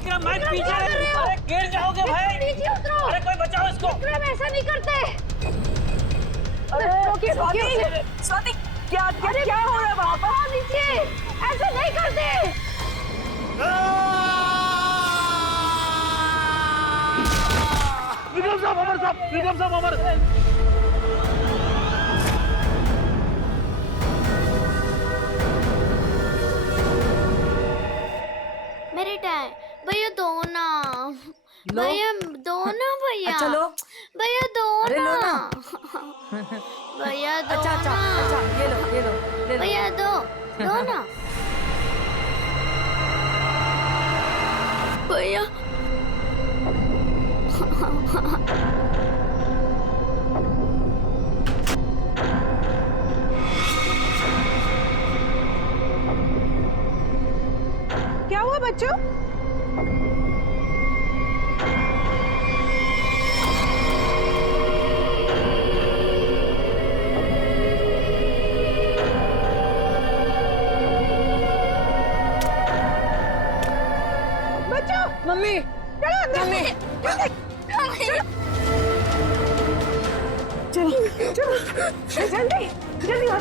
विक्रम मैं पीछे। अरे गिर जाओगे भाई। नीचे उतरो। अरे कोई बचाओ इसको। विक्रम ऐसा नहीं करते। रोकिए रोकिए। स्वाति क्या क्या क्या हो रहा है वहाँ पर? नीचे ऐसा नहीं करते। विक्रम साहब अमर साहब, विक्रम साहब अमर। मेरी टाइम भैया दो ना, भैया दो ना भैया। अच्छा लो। भैया दो अरे लो ना। ना। भैया दो अच्छा अच्छा ना। अच्छा ये लो ये लो ले लो। भैया दो दो ना। भैया क्या हुआ बच्चों? बच्चों मम्मी चलो अंदर। मम्मी चलो चलो जल्दी जल्दी आओ।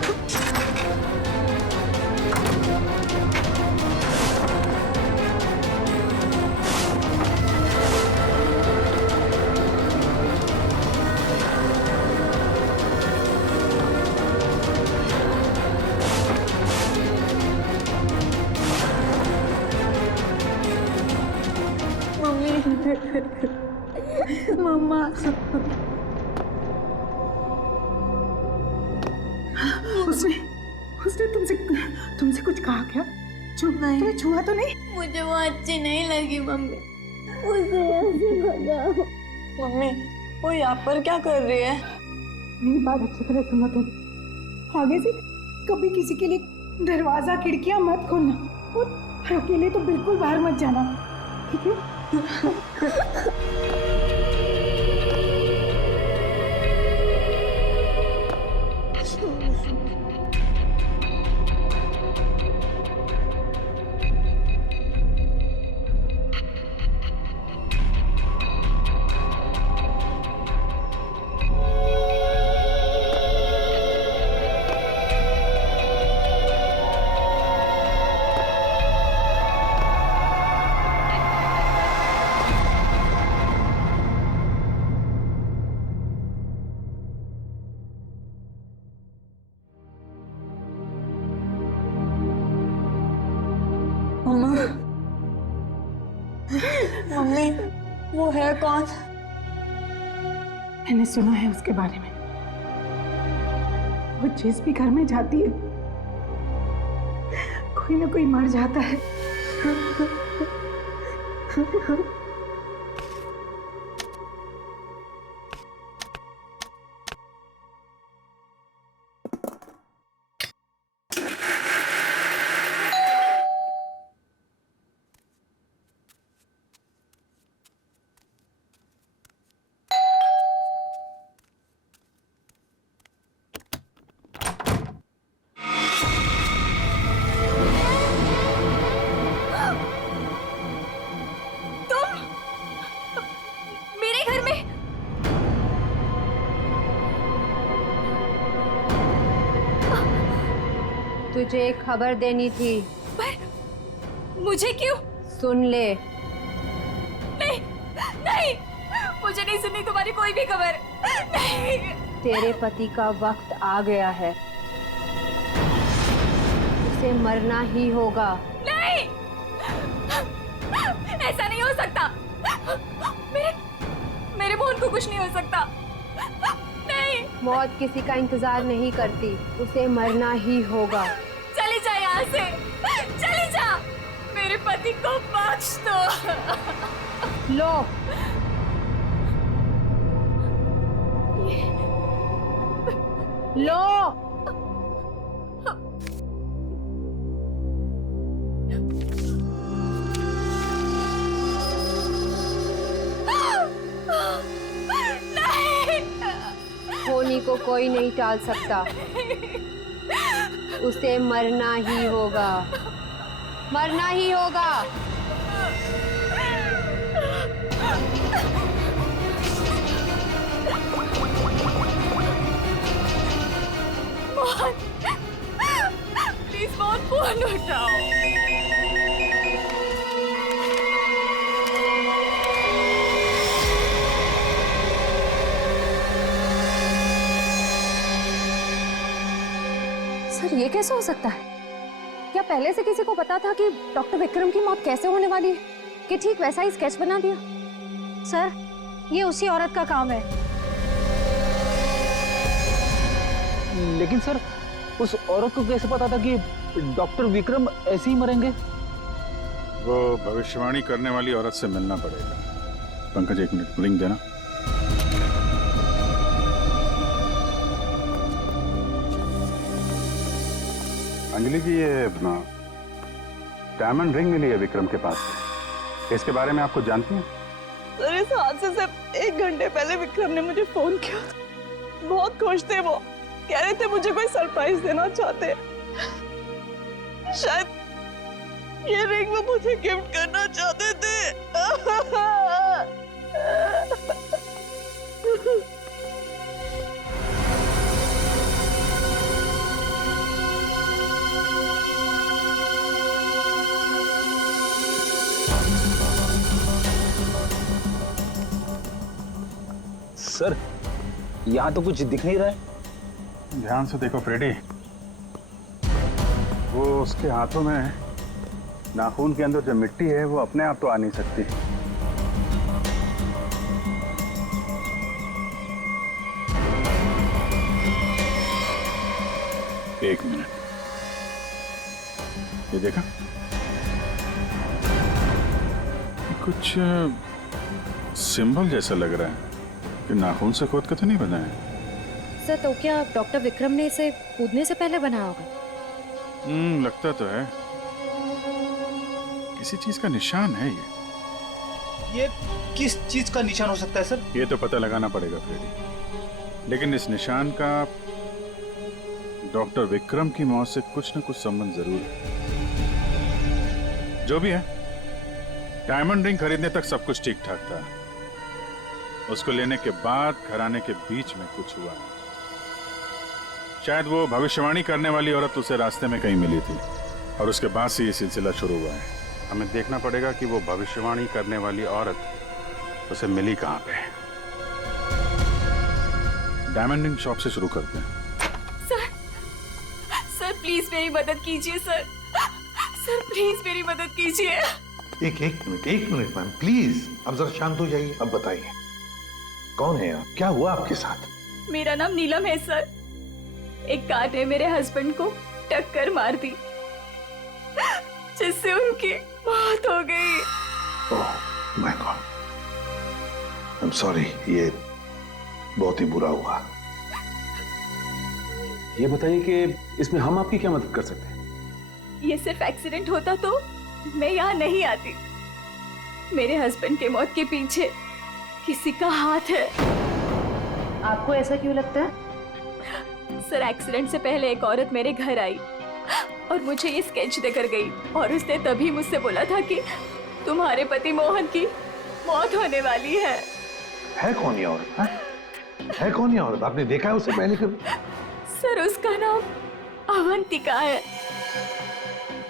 मम्मा उसने तुमसे कुछ कहा क्या? नहीं। तुम्हें छुआ तो नहीं? मुझे वो अच्छी नहीं लगी मम्मी, मुझे ऐसे भगाओ। मम्मी वो यहाँ पर क्या कर रही है? मेरी बात अच्छी तरह सुनो तुम। आगे से कभी किसी के लिए दरवाजा खिड़कियां मत खोलना और अकेले तो बिल्कुल बाहर मत जाना, ठीक है? मम्मी वो है कौन? मैंने सुना है उसके बारे में। वो जिस भी घर में जाती है कोई ना कोई मर जाता है। तुझे एक खबर देनी थी। पर मुझे क्यों? सुन ले। नहीं नहीं मुझे नहीं सुननी तुम्हारी कोई भी खबर। नहीं। तेरे पति का वक्त आ गया है, उसे मरना ही होगा। नहीं ऐसा नहीं हो सकता। मेरे मोहन को कुछ नहीं हो सकता। नहीं। मौत किसी का इंतजार नहीं करती, उसे मरना ही होगा। चली जा यहाँ से, चली जा। मेरे पति को बख्श दो। लो लो। होनी को कोई नहीं टाल सकता, उसे मरना ही होगा, मरना ही होगा। सर ये कैसे हो सकता है? क्या पहले से किसी को पता था कि डॉक्टर विक्रम की मौत कैसे होने वाली है कि ठीक वैसा ही स्केच बना दिया? सर ये उसी औरत का काम है। लेकिन सर उस औरत को कैसे पता था कि डॉक्टर विक्रम ऐसे ही मरेंगे? वो भविष्यवाणी करने वाली औरत से मिलना पड़ेगा। पंकज, 1 मिनट, रिंग देना। अंजलि जी, ये डायमंड रिंग मिली है विक्रम के पास से। इसके बारे में आपको जानती हैं? सर इस हादसे से 1 घंटे पहले विक्रम ने मुझे फोन किया था। बहुत खुश थे वो, कह रहे थे मुझे कोई सरप्राइज देना चाहते। शायद ये रिंग वो मुझे गिफ्ट करना चाहते थे। सर यहाँ तो कुछ दिख नहीं रहा है। ध्यान से देखो फ्रेडी, वो उसके हाथों में नाखून के अंदर जो मिट्टी है वो अपने आप तो आ नहीं सकती। एक मिनट, ये देखा? कुछ सिंबल जैसा लग रहा है कि नाखून से खोद के तो नहीं बना है। सर तो क्या डॉक्टर विक्रम ने इसे कूदने से पहले बनाया होगा? लगता तो है किसी चीज का निशान है ये। किस चीज का निशान हो सकता है सर? ये तो पता लगाना पड़ेगा फ्रेडी, लेकिन इस निशान का डॉक्टर विक्रम की मौत से कुछ न कुछ संबंध जरूर है। जो भी है, डायमंड रिंग खरीदने तक सब कुछ ठीक ठाक था। उसको लेने के बाद घराने के बीच में कुछ हुआ। शायद वो भविष्यवाणी करने वाली औरत उसे रास्ते में कहीं मिली थी और उसके बाद से ये सिलसिला शुरू हुआ है। हमें देखना पड़ेगा कि वो भविष्यवाणी करने वाली औरत उसे मिली कहाँ पे। डायमंड रिंग शॉप से शुरू करते हैं। सर प्लीज मेरी मदद कीजिए सर। सर प्लीज मेरी मदद कीजिए। एक मिनट मैम, प्लीज अब जरा शांत हो जाइए। अब बताइए कौन है आप, क्या हुआ आपके साथ? मेरा नाम नीलम है सर। एक कार ने मेरे हस्बैंड को टक्कर मार दी जिससे उनकी मौत हो गई। Oh my God, I am sorry, ये बहुत ही बुरा हुआ। ये बताइए कि इसमें हम आपकी क्या मदद कर सकते हैं? ये सिर्फ एक्सीडेंट होता तो मैं यहाँ नहीं आती। मेरे हस्बैंड के मौत के पीछे किसी का हाथ है। आपको ऐसा क्यों लगता है? सर एक्सीडेंट से पहले एक औरत मेरे घर आई और मुझे ये स्केच देकर गई और उसने तभी मुझसे बोला था कि तुम्हारे पति मोहन की मौत होने वाली है। है कौन ये औरत? है कौन ये औरत? आपने देखा है उसे पहले कभी? सर उसका नाम अवंतिका है।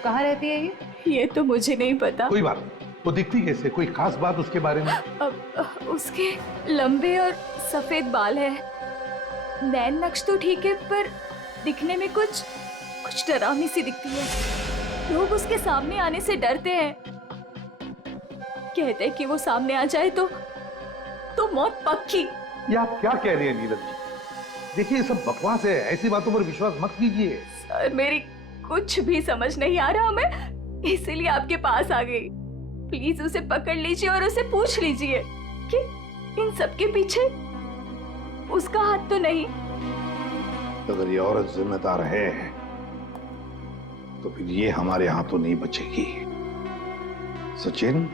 कहाँ रहती है ये? ये तो मुझे नहीं पता। कोई बात नहीं, वो दिखती कैसे? कोई खास बात उसके बारे में? अब उसके लंबे और सफेद बाल है। नैन नक्श तो ठीक है पर दिखने में कुछ डरावनी सी दिखती है। लोग उसके सामने आने से डरते हैं, कहते हैं कि वो सामने आ जाए तो मौत पक्की। ये आप क्या कह रही हैं नीलम जी? देखिए ये सब बकवास है, ऐसी बातों पर विश्वास मत कीजिए। सर मेरी कुछ भी समझ नहीं आ रहा, मैं इसीलिए आपके पास आ गई। प्लीज उसे पकड़ लीजिए और उसे पूछ लीजिए कि इन सब के पीछे उसका हाथ तो नहीं। अगर ये औरत जिम्मेदार है तो फिर ये हमारे हाथों नहीं बचेगी। सचिन,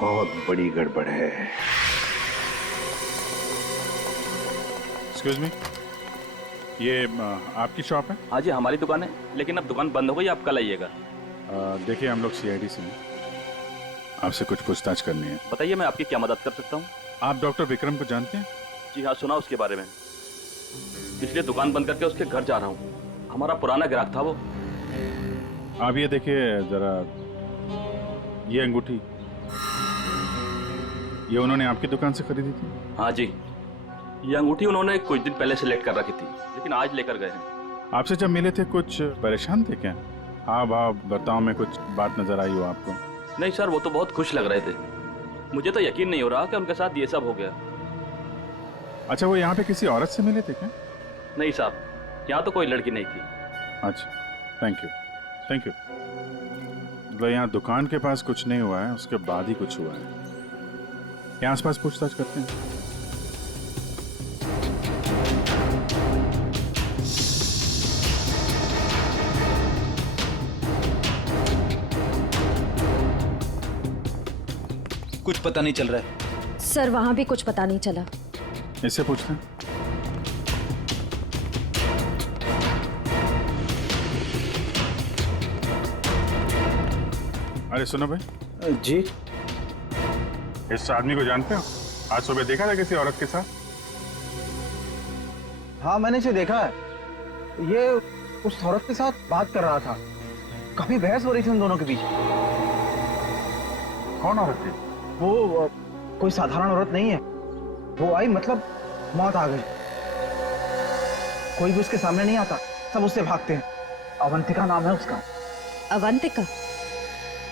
बहुत बड़ी गड़बड़ है। एक्सक्यूज मी, ये आपकी शॉप है? हाँ जी हमारी दुकान है, लेकिन अब दुकान बंद हो गई, आप कल आइएगा। देखिए हम लोग सीआईडी से हैं, आपसे कुछ पूछताछ करनी है। बताइए मैं आपकी क्या मदद कर सकता हूँ? आप डॉक्टर विक्रम को जानते हैं? जी हाँ, सुना उसके बारे में, इसलिए दुकान बंद करके उसके घर जा रहा हूँ। हमारा पुराना ग्राहक था वो। आप ये देखिए जरा, ये अंगूठी ये उन्होंने आपकी दुकान से खरीदी थी? हाँ जी। ये अंगूठी उन्होंने कुछ दिन पहले सेलेक्ट कर रखी थी, लेकिन आज लेकर गए हैं। आपसे जब मिले थे कुछ परेशान थे क्या? हाँ भाव बर्ताव में कुछ बात नजर आई हो आपको? नहीं सर, वो तो बहुत खुश लग रहे थे। मुझे तो यकीन नहीं हो रहा कि उनके साथ ये सब हो गया। अच्छा, वो यहाँ पे किसी औरत से मिले थे क्या? नहीं साहब, यहाँ तो कोई लड़की नहीं थी। अच्छा, थैंक यू थैंक यू। मतलब यहाँ दुकान के पास कुछ नहीं हुआ है, उसके बाद ही कुछ हुआ है। यहाँ आसपास पूछताछ करते हैं। कुछ पता नहीं चल रहा है सर, वहाँ भी कुछ पता नहीं चला। इससे पूछते हैं। अरे सुनो भाई जी। इस आदमी को जानते हो? आज सुबह देखा था किसी औरत के साथ? हाँ, मैंने इसे देखा है। ये उस औरत के साथ बात कर रहा था। काफी बहस हो रही थी उन दोनों के बीच। कौन औरत थी? वो कोई साधारण औरत नहीं है। वो आई मतलब मौत आ गई। कोई भी उसके सामने नहीं आता, सब उससे भागते हैं। अवंतिका नाम है उसका। अवंतिका?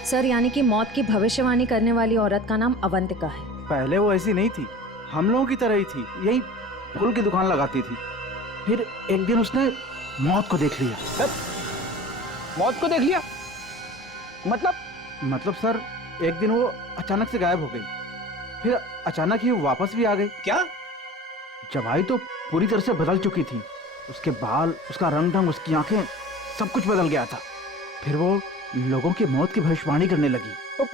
सर, यानी कि मौत की भविष्यवाणी करने वाली औरत का नाम अवंतिका है। पहले वो ऐसी नहीं थी, हम लोगों की तरह ही थी। यही फूल की दुकान लगाती थी। फिर एक दिन उसने मौत को देख लिया। मौत को देख लिया? मतलब सर, एक दिन वो अचानक से गायब हो गई। फिर अचानक ही वापस भी आ गई। क्या? जब आई तो पूरी तरह से बदल चुकी थी। उसके बाल, उसका रंग ढंग, उसकी आंखें, सब कुछ बदल गया था। फिर वो लोगों की मौत की भविष्यवाणी करने लगी।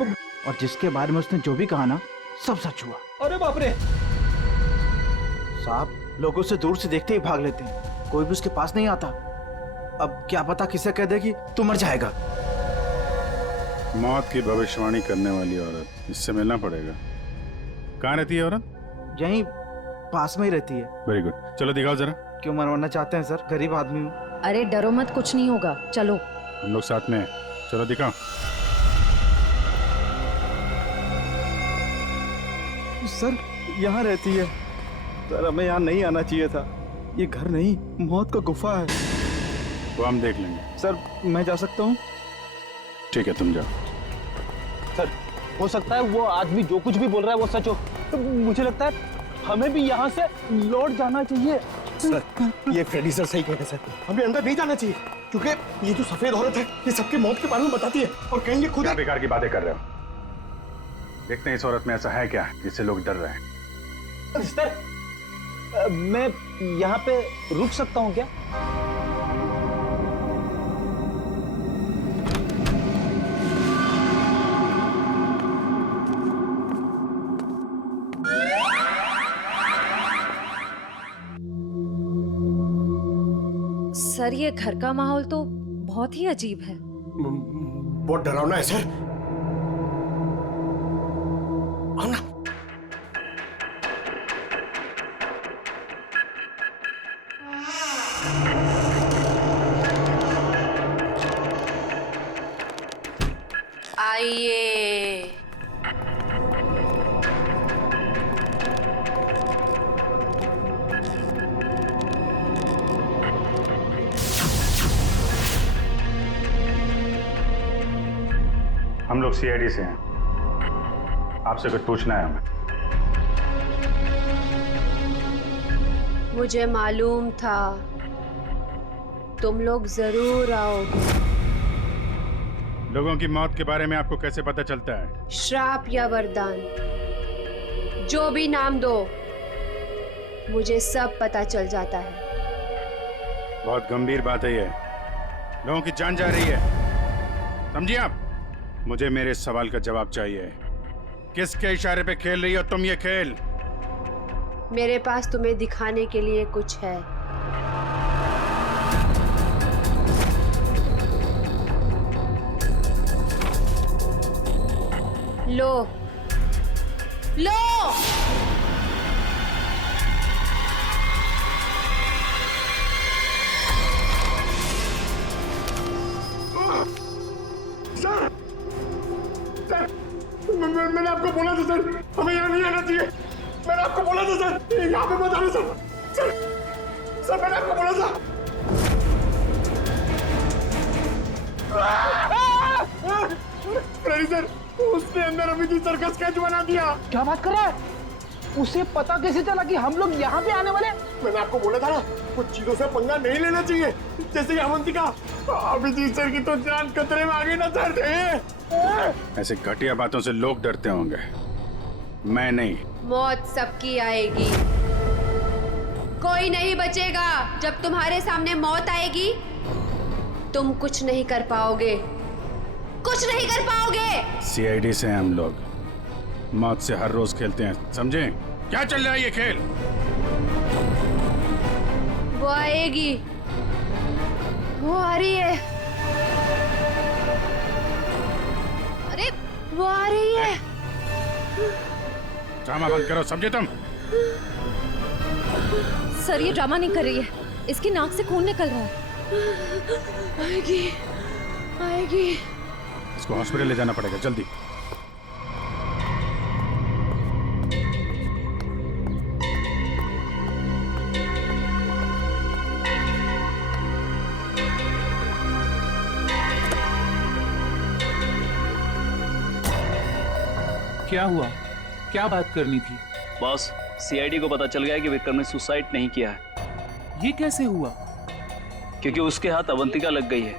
और जिसके बारे में उसने जो भी कहा ना, सब सच हुआ। अरे बाप रे! साहब, लोग उसे दूर से देखते ही भाग लेते हैं। कोई भी उसके पास नहीं आता। अब क्या पता किसे कह दे कि तू मर जाएगा। मौत की भविष्यवाणी करने वाली औरत, इससे मिलना पड़ेगा। कहाँ रहती है औरत? यहीं पास में ही रहती है। वेरी गुड, चलो दिखाओ जरा। क्यों मरवाना चाहते हैं सर? गरीब आदमी हूँ। अरे डरो मत, कुछ नहीं होगा, चलो। हम लोग साथ में हैं, चलो दिखाओ। सर, यहाँ रहती है। सर, हमें यहाँ नहीं आना चाहिए था। ये घर नहीं, मौत का गुफा है। वो हम देख लेंगे। सर, मैं जा सकता हूँ? ठीक है, तुम जाओ। सर, हो सकता है वो आदमी जो कुछ भी बोल रहा है वो सच हो। तो मुझे लगता है हमें भी यहाँ से लौट जाना चाहिए। सर, ये फ्रेडी सर सही कह रहे हैं सर। हमें अंदर नहीं जाना चाहिए, क्योंकि ये जो सफेद औरत है, ये सबके मौत के बारे में बताती है और कहीं ये खुद क्या बेकार की बातें कर रहे हो? देखते हैं इस औरत में ऐसा है क्या जिससे लोग डर रहे हैं। सर, मैं यहाँ पे रुक सकता हूँ क्या? सर, ये घर का माहौल तो बहुत ही अजीब है। बहुत डरावना है सर। आओ ना। आइए। हम लोग सीआईडी से हैं, आपसे कुछ पूछना है हमें। मुझे मालूम था तुम लोग जरूर आओगे। लोगों की मौत के बारे में आपको कैसे पता चलता है? श्राप या वरदान, जो भी नाम दो, मुझे सब पता चल जाता है। बहुत गंभीर बात है ये। लोगों की जान जा रही है, समझिए आप? मुझे मेरे सवाल का जवाब चाहिए। किसके इशारे पे खेल रही हो तुम ये खेल? मेरे पास तुम्हें दिखाने के लिए कुछ है। लो लो। मैंने आपको बोला था सर, हमें यहाँ नहीं आना चाहिए। मैंने आपको बोला था सर, यहाँ पे मत आना सर। सर मैंने आपको बोला था। सर उसने अंदर अमित सर का स्केच बना दिया। क्या बात कर रहा है? उसे पता कैसे चला कि हम लोग यहाँ पे आने वाले? मैंने आपको बोला था ना, कुछ चीजों से पंगा नहीं लेना चाहिए, जैसे अवंतिका। अभिजीत सर की तो जान खतरे में आ गई ना सर। ऐसे घटिया बातों से लोग डरते होंगे, मैं नहीं। मौत सबकी आएगी, कोई नहीं बचेगा। जब तुम्हारे सामने मौत आएगी तुम कुछ नहीं कर पाओगे, कुछ नहीं कर पाओगे। सीआईडी से हम लोग मौत से हर रोज खेलते हैं, समझे? क्या चल रहा है ये खेल? वो आएगी, वो आ रही है। अरे वो आ रही है। ड्रामा बंद करो, समझे तुम? सर ये ड्रामा नहीं कर रही है, इसकी नाक से खून निकल रहा है। आएगी, आएगी। इसको हॉस्पिटल ले जाना पड़ेगा, जल्दी। क्या हुआ? क्या बात करनी थी? बॉस, सीआईडी को पता चल गया है कि विक्रम ने सुसाइड नहीं किया है। ये कैसे हुआ? क्योंकि उसके हाथ अवंतिका लग गई है।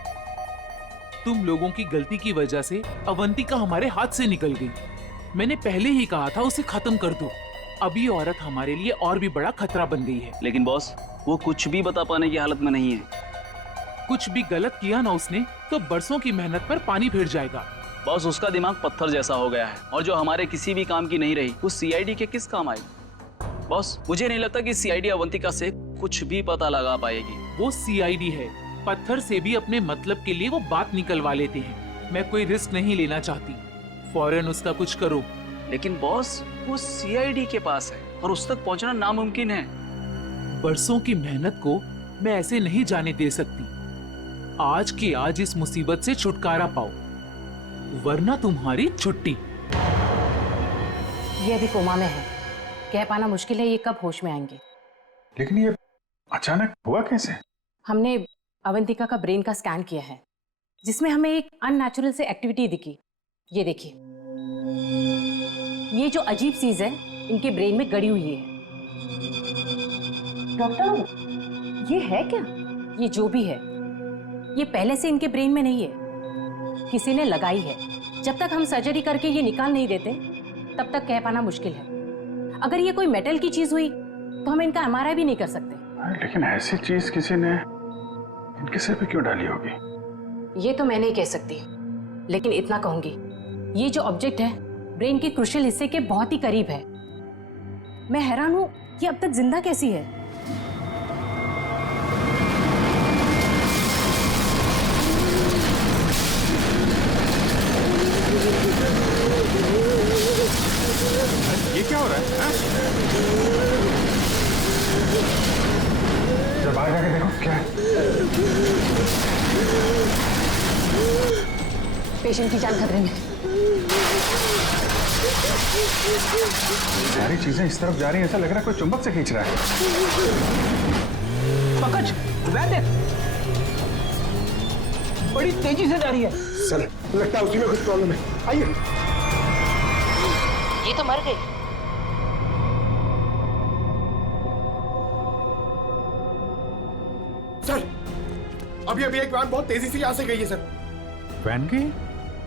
तुम लोगों की गलती की वजह से अवंतिका हमारे हाथ से निकल गई। मैंने पहले ही कहा था उसे खत्म कर दो। अब ये औरत हमारे लिए और भी बड़ा खतरा बन गई है। लेकिन बॉस, वो कुछ भी बता पाने की हालत में नहीं है। कुछ भी गलत किया ना उसने तो बरसों की मेहनत पर पानी फिर जाएगा। बॉस, उसका दिमाग पत्थर जैसा हो गया है और जो हमारे किसी भी काम की नहीं रही वो सीआईडी के किस काम आएगी? बॉस, मुझे नहीं लगता कि सीआईडी अवंतिका से कुछ भी पता लगा पाएगी। वो सीआईडी है, पत्थर से भी अपने मतलब के लिए वो बात निकलवा लेते हैं। मैं कोई रिस्क नहीं लेना चाहती, फौरन उसका कुछ करो। लेकिन बॉस, वो सीआईडी के पास है और उस तक पहुंचना नामुमकिन है। बरसों की मेहनत को मैं ऐसे नहीं जाने दे सकती। आज के आज इस मुसीबत से छुटकारा पाओ, वरना तुम्हारी छुट्टी। ये अभी कोमा में है, कह पाना मुश्किल है ये कब होश में आएंगे। लेकिन ये अचानक हुआ कैसे? हमने अवंतिका का ब्रेन का स्कैन किया है, जिसमें हमें एक अननेचुरल से एक्टिविटी दिखी। ये देखिए, ये जो अजीब चीज है इनके ब्रेन में गड़ी हुई है। डॉक्टर, ये है क्या? ये जो भी है, ये पहले से इनके ब्रेन में नहीं है, किसी ने लगाई है। जब तक हम सर्जरी करके ये निकाल नहीं देते तब तक कह पाना मुश्किल है। अगर ये कोई मेटल की चीज हुई तो हम इनका एमआरआई भी नहीं कर सकते। लेकिन ऐसी चीज किसी ने इनके सिर पे क्यों डाली होगी? ये तो मैं नहीं कह सकती, लेकिन इतना कहूंगी, ये जो ऑब्जेक्ट है ब्रेन के क्रूशियल हिस्से के बहुत ही करीब है। मैं हैरान हूं कि अब तक जिंदा कैसी है। ये क्या हो रहा है? जब बाहर जाके देखो क्या है। पेशेंट की जान खतरे में। सारी चीजें इस तरफ जा रही हैं, ऐसा लग रहा है कोई चुंबक से खींच रहा है। पंकज, वह देख, बड़ी तेजी से जा रही है। सर, लगता है उसी में कुछ प्रॉब्लम है। आइए। ये तो मर गई। सर, अभी एक वैन बहुत तेजी से यहाँ से गई है सर। वैन गई?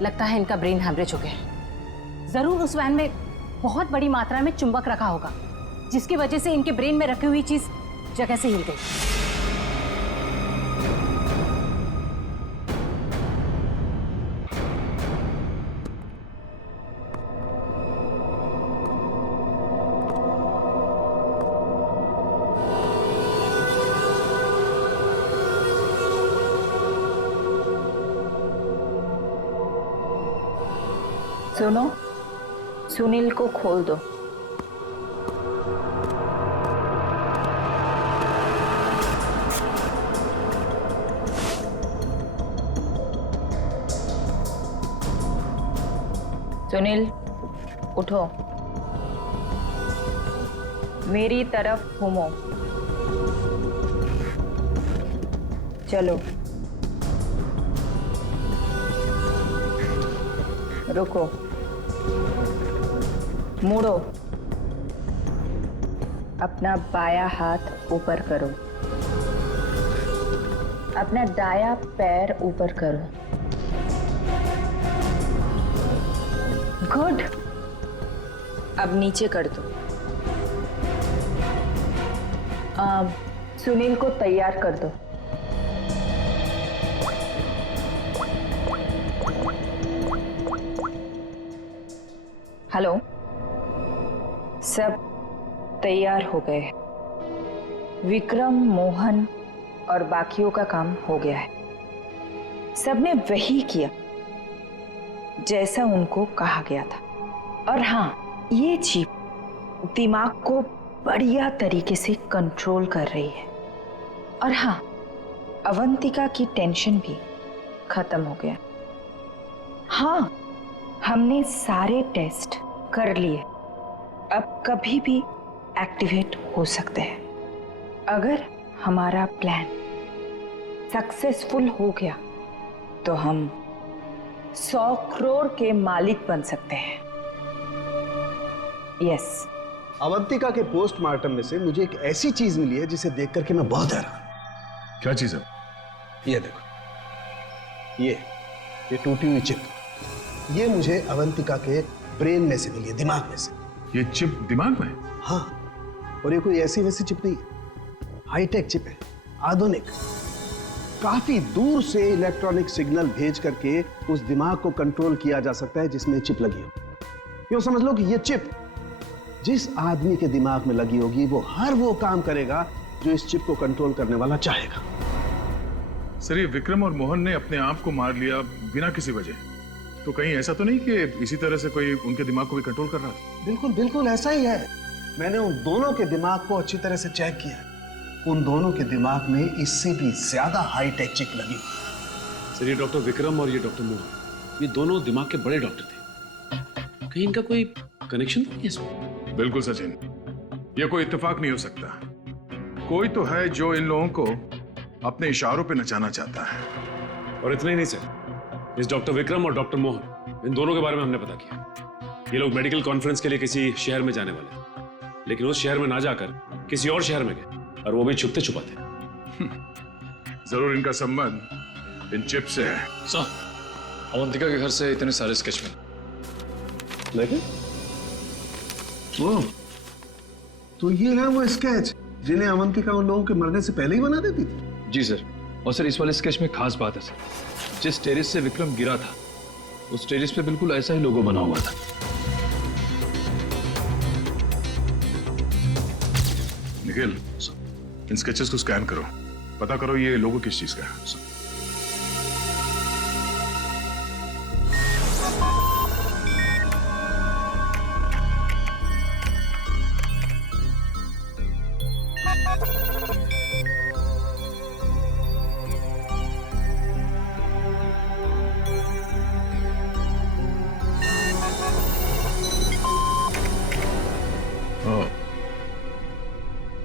लगता है इनका ब्रेन हैमरेज हो गया। जरूर उस वैन में बहुत बड़ी मात्रा में चुंबक रखा होगा, जिसकी वजह से इनके ब्रेन में रखी हुई चीज जगह से हिल गई। सुनो, सुनील को खोल दो। सुनील, उठो। मेरी तरफ घूमो। चलो रुको, मुड़ो, अपना बायां हाथ ऊपर करो, अपना दायां पैर ऊपर करो। गुड। अब नीचे कर दो। सुनील को तैयार कर दो। हेलो, सब तैयार हो गए। विक्रम, मोहन और बाकियों का काम हो गया है। सबने वही किया जैसा उनको कहा गया था। और हाँ, ये चिप दिमाग को बढ़िया तरीके से कंट्रोल कर रही है। और हाँ, अवंतिका की टेंशन भी खत्म हो गया। हाँ, हमने सारे टेस्ट कर लिए, अब कभी भी एक्टिवेट हो सकते हैं। अगर हमारा प्लान सक्सेसफुल हो गया तो हम 100 करोड़ के मालिक बन सकते हैं। यस। अवंतिका के पोस्टमार्टम में से मुझे एक ऐसी चीज मिली है जिसे देख करके मैं बहुत हैरान। क्या चीज है? ये देखो, ये टूटी हुई चिप, ये मुझे अवंतिका के ब्रेन में से मिली है, दिमाग में से। ये चिप दिमाग में? हाँ, और ये कोई ऐसी वैसी चिप नहीं है, हाईटेक चिप है, आधुनिक। काफी दूर से इलेक्ट्रॉनिक सिग्नल भेज करके उस दिमाग को कंट्रोल किया जा सकता है जिसमें चिप लगी हो। यूं समझ लो कि ये चिप जिस आदमी के दिमाग में लगी होगी वो हर वो काम करेगा जो इस चिप को कंट्रोल करने वाला चाहेगा। सर, ये विक्रम और मोहन ने अपने आप को मार लिया बिना किसी वजह, तो कहीं ऐसा तो नहीं कि इसी तरह से कोई उनके दिमाग को भी कंट्रोल कर रहा है? बिल्कुल बिल्कुल ऐसा ही है। मैंने उन दोनों के दिमाग को अच्छी तरह से चेक किया। उन दोनों के दिमाग में इससे भी ज्यादा हाईटेक चिप लगी। सर, ये डॉक्टर विक्रम और ये डॉक्टर मोहन, ये दोनों दिमाग के बड़े डॉक्टर थे। कहीं इनका कोई कनेक्शन नहीं है इसमें? बिल्कुल सचिन, ये कोई इत्तेफाक नहीं हो सकता। कोई तो है जो इन लोगों को अपने इशारों पे नचाना चाहता है। और इतना ही नहीं सर, इस डॉक्टर विक्रम और डॉक्टर मोहन, इन दोनों के बारे में हमने पता किया। ये लोग मेडिकल कॉन्फ्रेंस के लिए किसी शहर में जाने वाले हैं, लेकिन उस शहर में ना जाकर किसी और शहर में गए, और वो भी छुपते छुपाते। जरूर इनका संबंध इन चिप से है। सर, अवंतिका के घर से इतने सारे स्केच मिले। लेकिन वो तो ये है वो स्केच जिन्हें अवंतिका उन लोगों के मरने से पहले ही बना देती थी। जी सर, और सर इस वाले स्केच में खास बात है सर, जिस टेरिस से विक्रम गिरा था उस टेरिस पे बिल्कुल ऐसा ही लोगो बना हुआ था। निखिल, इन स्केचेस को स्कैन करो, पता करो ये लोगो किस चीज का है।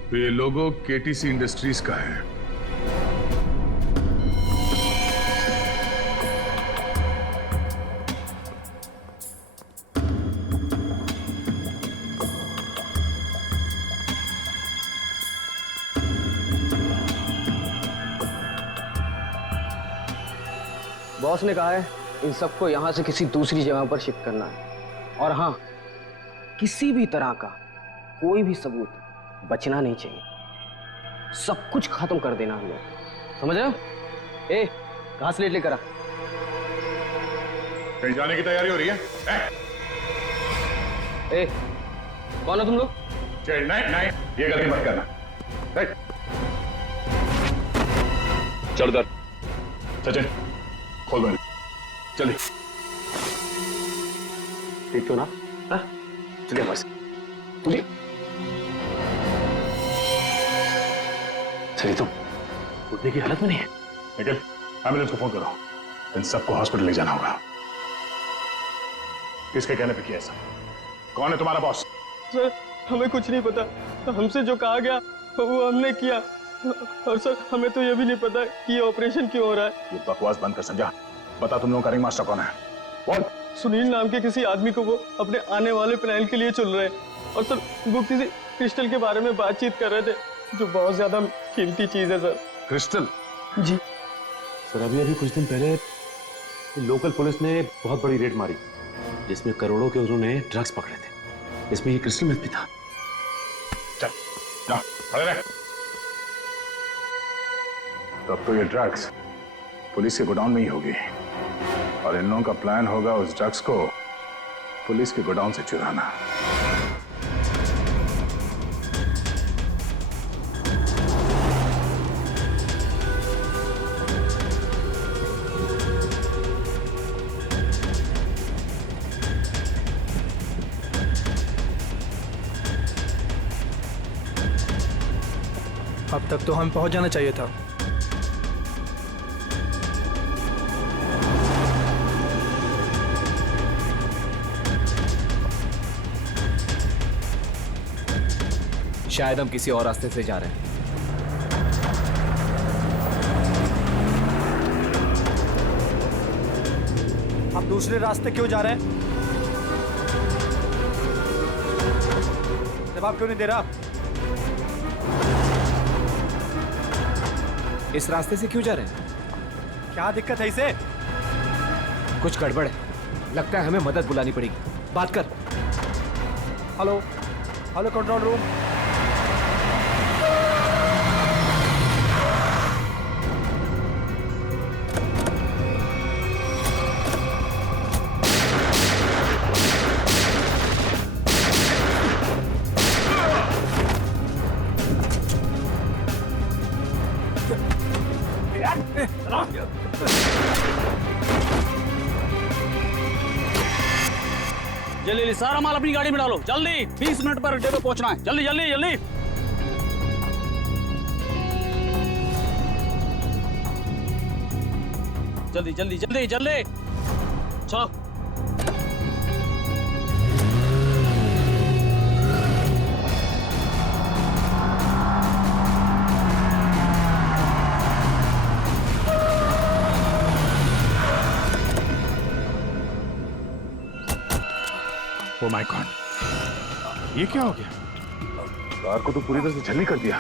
तो ये लोगो केटीसी इंडस्ट्रीज का है। बॉस ने कहा है इन सबको यहां से किसी दूसरी जगह पर शिफ्ट करना है। और हाँ, किसी भी तरह का कोई भी सबूत बचना नहीं चाहिए, सब कुछ खत्म कर देना हम लोग, समझ रहे हो? ए, घास लेट लेकर आ। कहीं जाने की तैयारी हो रही है? ए, कौन हो तुम लोग? नहीं, ये गलती मत करना। चल दर सचिन, खोल दो जल्दी। ठीक क्यों ना? चलिए बस, तुझे सही, तुम उठने की हालत में नहीं है। निकल, एम्बुलेंस को फोन करो, इन सबको हॉस्पिटल ले जाना होगा। किसके कहने पे किया ऐसा? कौन है तुम्हारा बॉस? सर, हमें कुछ नहीं पता, हमसे जो कहा गया वो हमने किया। और सर हमें तो ये भी नहीं पता कि ये ऑपरेशन क्यों हो रहा है। ये बकवास बंद कर समझा। बता तुम लोगों का रिंग मास्टर कौन है? बोल। सुनील नाम के किसी आदमी को वो अपने आने वाले प्लान के लिए चुन रहे हैं। और सर वो किसी क्रिस्टल के बारे में बातचीत कर रहे थे जो बहुत ज्यादा कीमती चीज है सर। क्रिस्टल? जी सर अभी कुछ दिन पहले लोकल पुलिस ने बहुत बड़ी रेड मारी जिसमें करोड़ों के उन्होंने ड्रग्स पकड़े थे। इसमें ये क्रिस्टल मिल्क भी था। चल जा, खड़े रह। तब तो ये ड्रग्स पुलिस के गोडाउन में ही होगी और इन लोगों का प्लान होगा उस ड्रग्स को पुलिस के गोडाउन से चुराना। अब तक तो हमें पहुंच जाना चाहिए था। शायद हम किसी और रास्ते से जा रहे हैं। आप दूसरे रास्ते क्यों जा रहे हैं? जवाब क्यों नहीं दे रहा? इस रास्ते से क्यों जा रहे हैं? क्या दिक्कत है इसे? कुछ गड़बड़ है। लगता है हमें मदद बुलानी पड़ेगी। बात कर। Hello hello control room. जल्दी सारा माल अपनी गाड़ी में डालो, जल्दी 20 मिनट पर अड्डे पे पहुंचना है। जल्दी जल्दी जल्दी जल्दी जल्दी जल्दी जल्दी चलो। ओह माय गॉड, ये क्या हो गया? कार को तो पूरी तरह से छलनी कर दिया।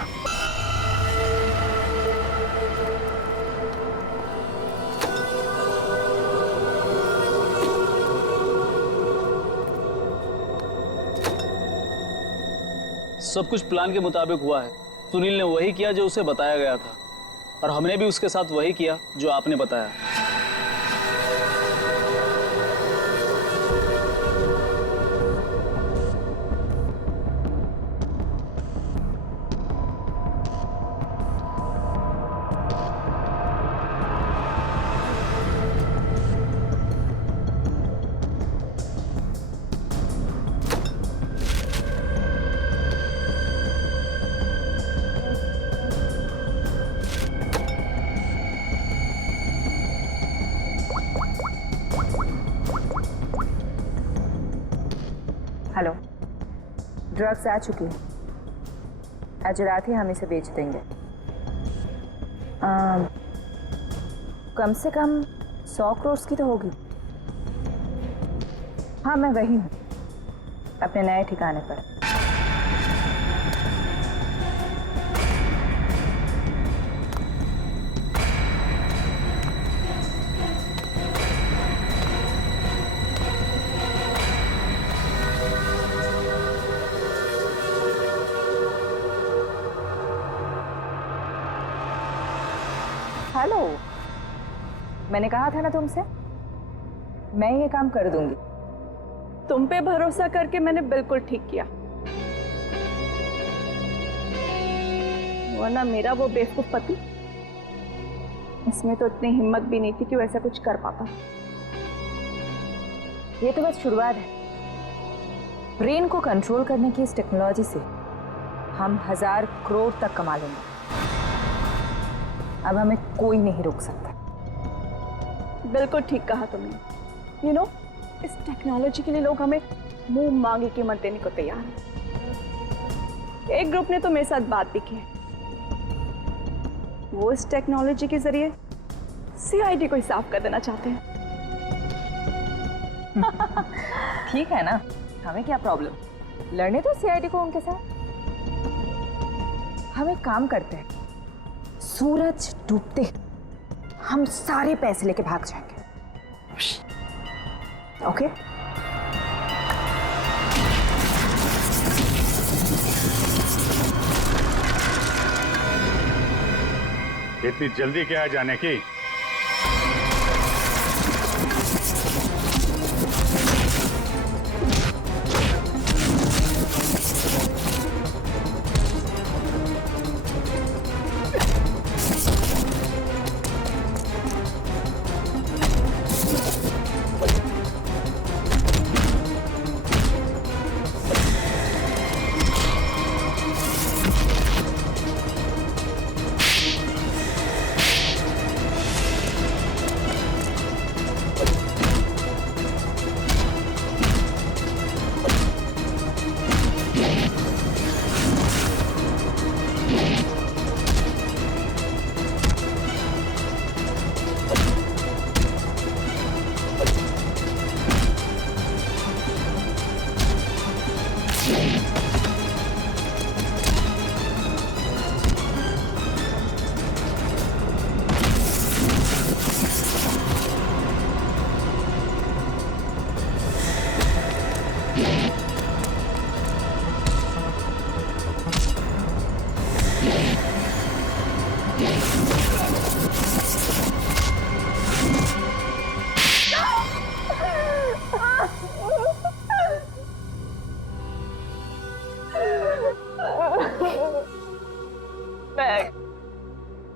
सब कुछ प्लान के मुताबिक हुआ है। सुनील ने वही किया जो उसे बताया गया था और हमने भी उसके साथ वही किया जो आपने बताया। हेलो, ड्रग्स आ चुकी है। आज रात ही हम इसे बेच देंगे। कम से कम 100 करोड़ की तो होगी। हाँ, मैं वही हूँ, अपने नए ठिकाने पर। हेलो, मैंने कहा था ना तुमसे, मैं ये काम कर दूंगी। तुम पे भरोसा करके मैंने बिल्कुल ठीक किया, वरना मेरा वो बेवकूफ पति, इसमें तो इतनी हिम्मत भी नहीं थी कि वो ऐसा कुछ कर पाता। ये तो बस शुरुआत है। ब्रेन को कंट्रोल करने की इस टेक्नोलॉजी से हम 1000 करोड़ तक कमा लेंगे। अब हमें कोई नहीं रोक सकता। बिल्कुल ठीक कहा तुमने। यू नो, इस टेक्नोलॉजी के लिए लोग हमें मुंह मांगे कीमत देने को तैयार हैं। एक ग्रुप ने तो मेरे साथ बात भी की है। वो इस टेक्नोलॉजी के जरिए सीआईडी को ही साफ कर देना चाहते हैं। ठीक है ना, हमें क्या प्रॉब्लम, लड़ने तो सीआईडी को उनके साथ। हम एक काम करते हैं, सूरज डूबते हम सारे पैसे लेके भाग जाएंगे। ओके? इतनी जल्दी क्या है जाने की?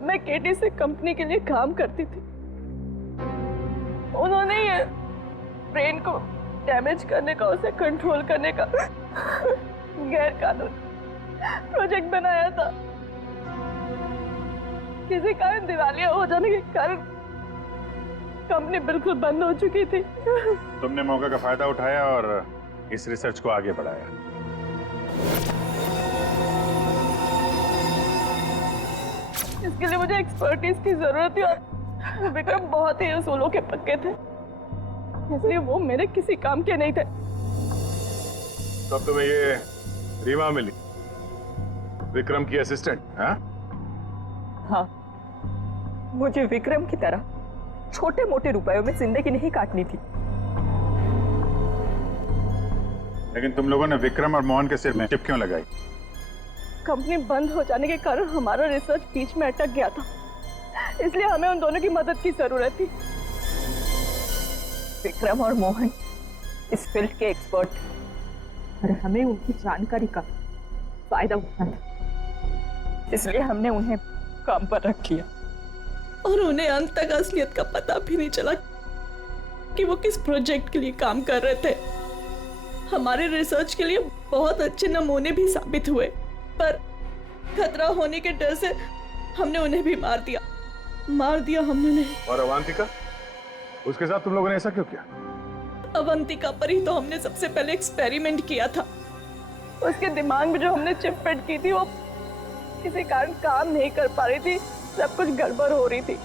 मैं केटी से कंपनी के लिए काम करती थी। उन्होंने ये ब्रेन को डैमेज करने का, उसे कंट्रोल करने का गैर कानूनी प्रोजेक्ट बनाया था। किसी कारण दिवालिया हो जाने के कारण कंपनी बिल्कुल बंद हो चुकी थी। तुमने मौके का फायदा उठाया और इस रिसर्च को आगे बढ़ाया। इसके लिए मुझे एक्सपर्टीज की जरूरत थी और विक्रम बहुत ही उसूलों के पक्के थे, इसलिए वो मेरे किसी काम के नहीं थे। तब तुम्हें ये रीमा मिली, विक्रम की असिस्टेंट? हाँ, मुझे विक्रम की तरह छोटे मोटे रुपयों में जिंदगी नहीं काटनी थी। लेकिन तुम लोगों ने विक्रम और मोहन के सिर में टिप क्यों लगाई? कंपनी बंद हो जाने के कारण हमारा रिसर्च बीच में अटक गया था, इसलिए हमें उन दोनों की मदद की जरूरत थी। विक्रम और मोहन इस फील्ड के एक्सपर्ट और हमें उनकी जानकारी का फायदा उठाना था, इसलिए हमने उन्हें काम पर रख लिया। और उन्हें अंत तक असलियत का पता भी नहीं चला कि वो किस प्रोजेक्ट के लिए काम कर रहे थे। हमारे रिसर्च के लिए बहुत अच्छे नमूने भी साबित हुए, पर खतरा होने के डर से हमने उन्हें भी मार दिया हमने नहीं। और अवंतिका, उसके साथ तुम लोगों ने ऐसा क्यों किया? अवंतिका पर ही तो हमने सबसे पहले एक्सपेरिमेंट किया था। उसके दिमाग में जो हमने चिप फिट की थी वो किसी कारण काम नहीं कर पा रही थी, सब कुछ गड़बड़ हो रही थी।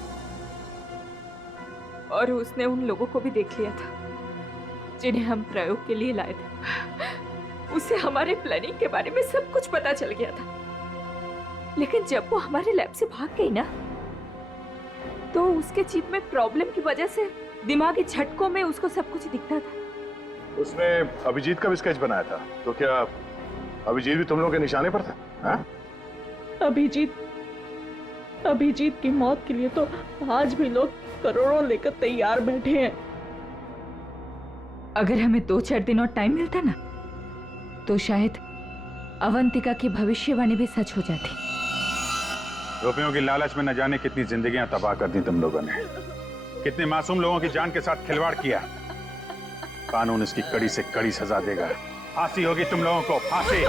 और उसने उन लोगों को भी देख लिया था जिन्हें हम प्रयोग के लिए लाए थे। उसे हमारे प्लानिंग के बारे में सब कुछ पता चल गया था, लेकिन जब वो हमारे लैब से भाग गई ना, तो उसके चिप में प्रॉब्लम की वजह से दिमागी झटकों में उसको सब कुछ दिखता था। उसने अभिजीत का भी स्केच बनाया था, तो क्या अभिजीत भी तुम लोगों के निशाने पर था? हाँ? अभिजीत की मौत के लिए तो आज भी लोग करोड़ों लेकर तैयार बैठे हैं। अगर हमें 2-4 दिन और टाइम मिलता ना, तो शायद अवंतिका की भविष्यवाणी भी सच हो जाती। रुपयों की लालच में न जाने कितनी जिंदगियां तबाह कर दी तुम लोगों ने, कितने मासूम लोगों की जान के साथ खिलवाड़ किया। कानून इसकी कड़ी से कड़ी सजा देगा। फांसी होगी तुम लोगों को, फांसी।